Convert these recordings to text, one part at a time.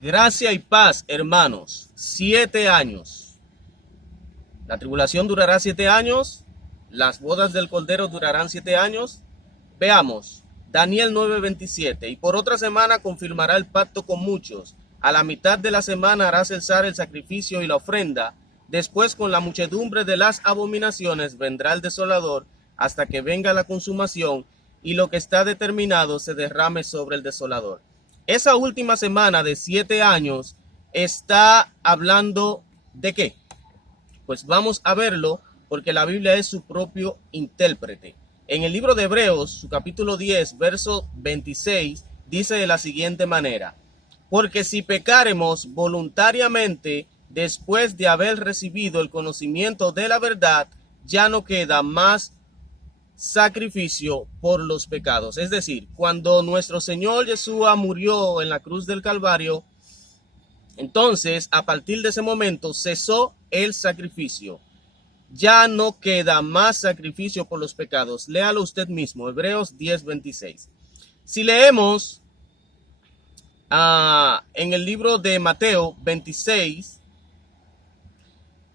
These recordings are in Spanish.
Gracia y paz, hermanos. 7 años. La tribulación durará 7 años. Las bodas del Cordero durarán 7 años. Veamos, Daniel 9:27. Y por otra semana confirmará el pacto con muchos. A la mitad de la semana hará cesar el sacrificio y la ofrenda. Después, con la muchedumbre de las abominaciones, vendrá el desolador hasta que venga la consumación y lo que está determinado se derrame sobre el desolador. Esa última semana de 7 años está hablando ¿de qué? Pues vamos a verlo porque la Biblia es su propio intérprete. En el libro de Hebreos, su capítulo 10, verso 26, dice de la siguiente manera: porque si pecáremos voluntariamente después de haber recibido el conocimiento de la verdad, ya no queda más sacrificio por los pecados. Es decir, cuando nuestro Señor Yeshua murió en la cruz del Calvario, entonces a partir de ese momento cesó el sacrificio. Ya no queda más sacrificio por los pecados. Léalo usted mismo, Hebreos 10:26. Si leemos en el libro de Mateo 26,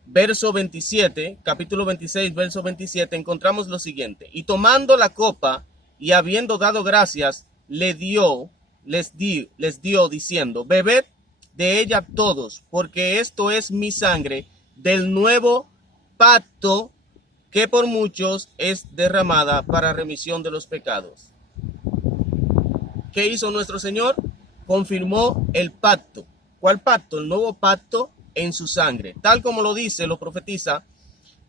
verso 27, capítulo 26, verso 27, encontramos lo siguiente: y tomando la copa y habiendo dado gracias, les dio diciendo: bebed de ella todos, porque esto es mi sangre del nuevo pacto, que por muchos es derramada para remisión de los pecados. ¿Qué hizo nuestro Señor? Confirmó el pacto. ¿Cuál pacto? El nuevo pacto en su sangre, tal como lo dice, lo profetiza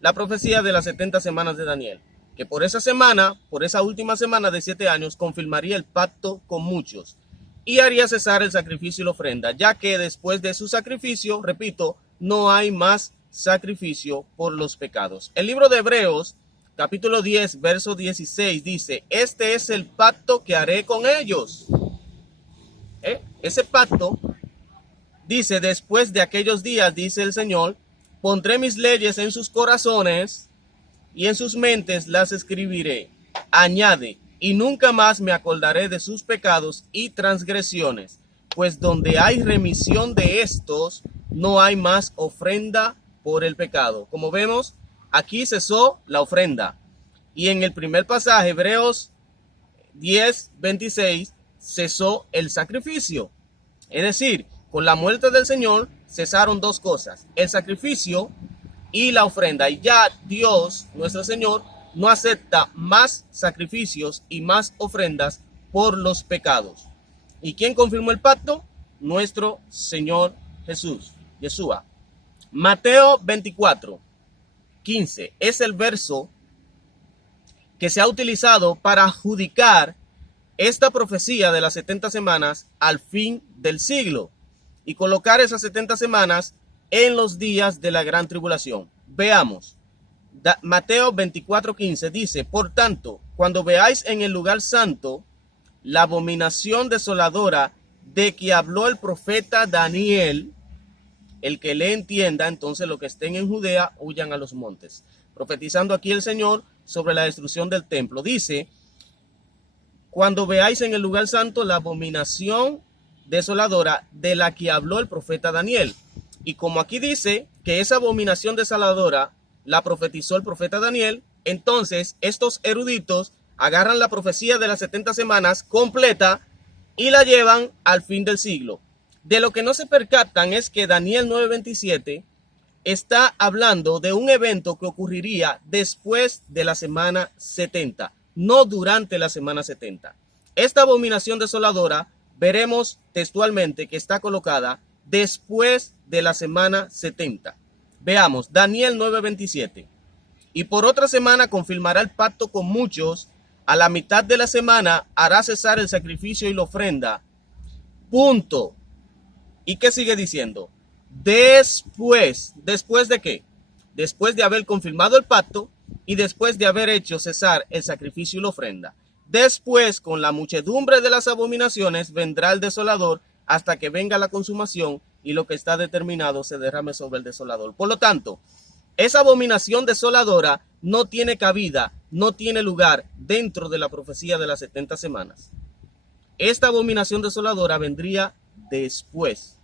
la profecía de las 70 semanas de Daniel, que por esa semana, por esa última semana de 7 años, confirmaría el pacto con muchos y haría cesar el sacrificio y la ofrenda, ya que después de su sacrificio, repito, no hay más sacrificio por los pecados. El libro de Hebreos, capítulo 10, verso 16, dice: este es el pacto que haré con ellos. Ese pacto dice: después de aquellos días, dice el Señor, pondré mis leyes en sus corazones y en sus mentes las escribiré. Añade: y nunca más me acordaré de sus pecados y transgresiones, pues donde hay remisión de estos, no hay más ofrenda por el pecado. Como vemos, aquí cesó la ofrenda. Y en el primer pasaje, Hebreos 10:26, cesó el sacrificio. Es decir, con la muerte del Señor cesaron dos cosas: el sacrificio y la ofrenda. Y ya Dios, nuestro Señor, no acepta más sacrificios y más ofrendas por los pecados. ¿Y quién confirmó el pacto? Nuestro Señor Jesús, Yeshua. Mateo 24:15 es el verso que se ha utilizado para adjudicar esta profecía de las 70 semanas al fin del siglo y colocar esas 70 semanas en los días de la gran tribulación. Veamos, Mateo 24:15 dice: por tanto, cuando veáis en el lugar santo la abominación desoladora de que habló el profeta Daniel, el que le entienda, entonces los que estén en Judea huyan a los montes. Profetizando aquí el Señor sobre la destrucción del templo. Dice: cuando veáis en el lugar santo la abominación desoladora de la que habló el profeta Daniel. Y como aquí dice que esa abominación desoladora la profetizó el profeta Daniel, entonces estos eruditos agarran la profecía de las 70 semanas completa y la llevan al fin del siglo. De lo que no se percatan es que Daniel 9:27 está hablando de un evento que ocurriría después de la semana 70, no durante la semana 70. Esta abominación desoladora veremos textualmente que está colocada después de la semana 70. Veamos, Daniel 9:27. Y por otra semana confirmará el pacto con muchos. A la mitad de la semana hará cesar el sacrificio y la ofrenda. Punto. ¿Y qué sigue diciendo? ¿Después de qué? Después de haber confirmado el pacto y después de haber hecho cesar el sacrificio y la ofrenda. Después, con la muchedumbre de las abominaciones, vendrá el desolador hasta que venga la consumación y lo que está determinado se derrame sobre el desolador. Por lo tanto, esa abominación desoladora no tiene cabida, no tiene lugar dentro de la profecía de las 70 semanas. Esta abominación desoladora vendría después.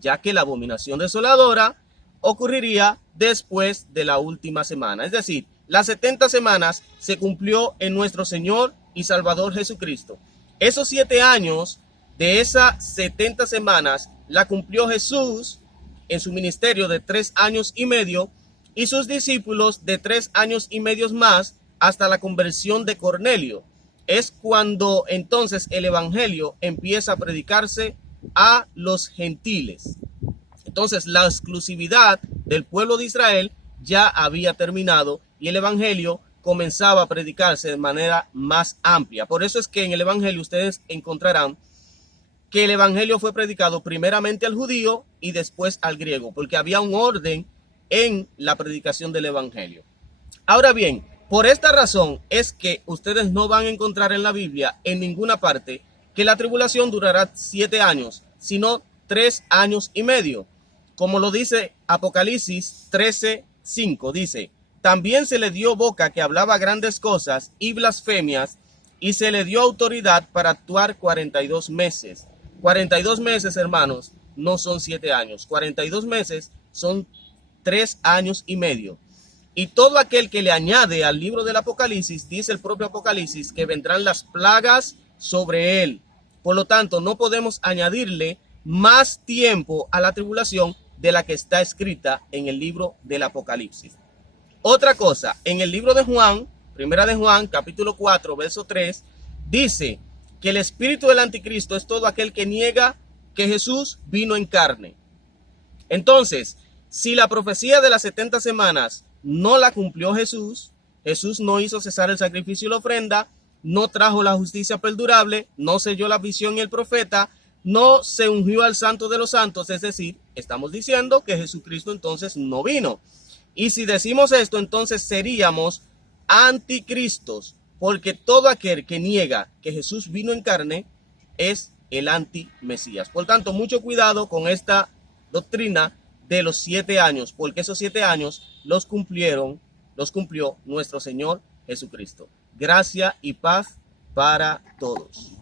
ya que la abominación desoladora ocurriría después de la última semana. Es decir, las 70 semanas se cumplió en nuestro Señor y Salvador Jesucristo. Esos 7 años de esas 70 semanas la cumplió Jesús en su ministerio de 3 años y medio y sus discípulos de 3 años y medio más hasta la conversión de Cornelio. Es cuando entonces el evangelio empieza a predicarse a los gentiles. Entonces la exclusividad del pueblo de Israel ya había terminado y el evangelio comenzaba a predicarse de manera más amplia. Por eso es que en el evangelio ustedes encontrarán que el evangelio fue predicado primeramente al judío y después al griego, porque había un orden en la predicación del evangelio. Ahora bien, por esta razón es que ustedes no van a encontrar en la Biblia en ninguna parte que la tribulación durará 7 años, sino 3 años y medio. Como lo dice Apocalipsis 13:5, dice: también se le dio boca que hablaba grandes cosas y blasfemias, y se le dio autoridad para actuar 42 meses. 42 meses, hermanos, no son 7 años. 42 meses son 3 años y medio. Y todo aquel que le añade al libro del Apocalipsis, dice el propio Apocalipsis, que vendrán las plagas sobre él. Por lo tanto, no podemos añadirle más tiempo a la tribulación de la que está escrita en el libro del Apocalipsis. Otra cosa, en el libro de Juan, primera de Juan, capítulo 4, verso 3, dice que el espíritu del anticristo es todo aquel que niega que Jesús vino en carne. Entonces, si la profecía de las 70 semanas no la cumplió Jesús, Jesús no hizo cesar el sacrificio y la ofrenda, no trajo la justicia perdurable, no selló la visión y el profeta, no se ungió al santo de los santos, es decir, estamos diciendo que Jesucristo entonces no vino. Y si decimos esto, entonces seríamos anticristos, porque todo aquel que niega que Jesús vino en carne es el anti-Mesías. Por tanto, mucho cuidado con esta doctrina de los 7 años, porque esos 7 años los cumplió nuestro Señor Jesucristo. Gracia y paz para todos.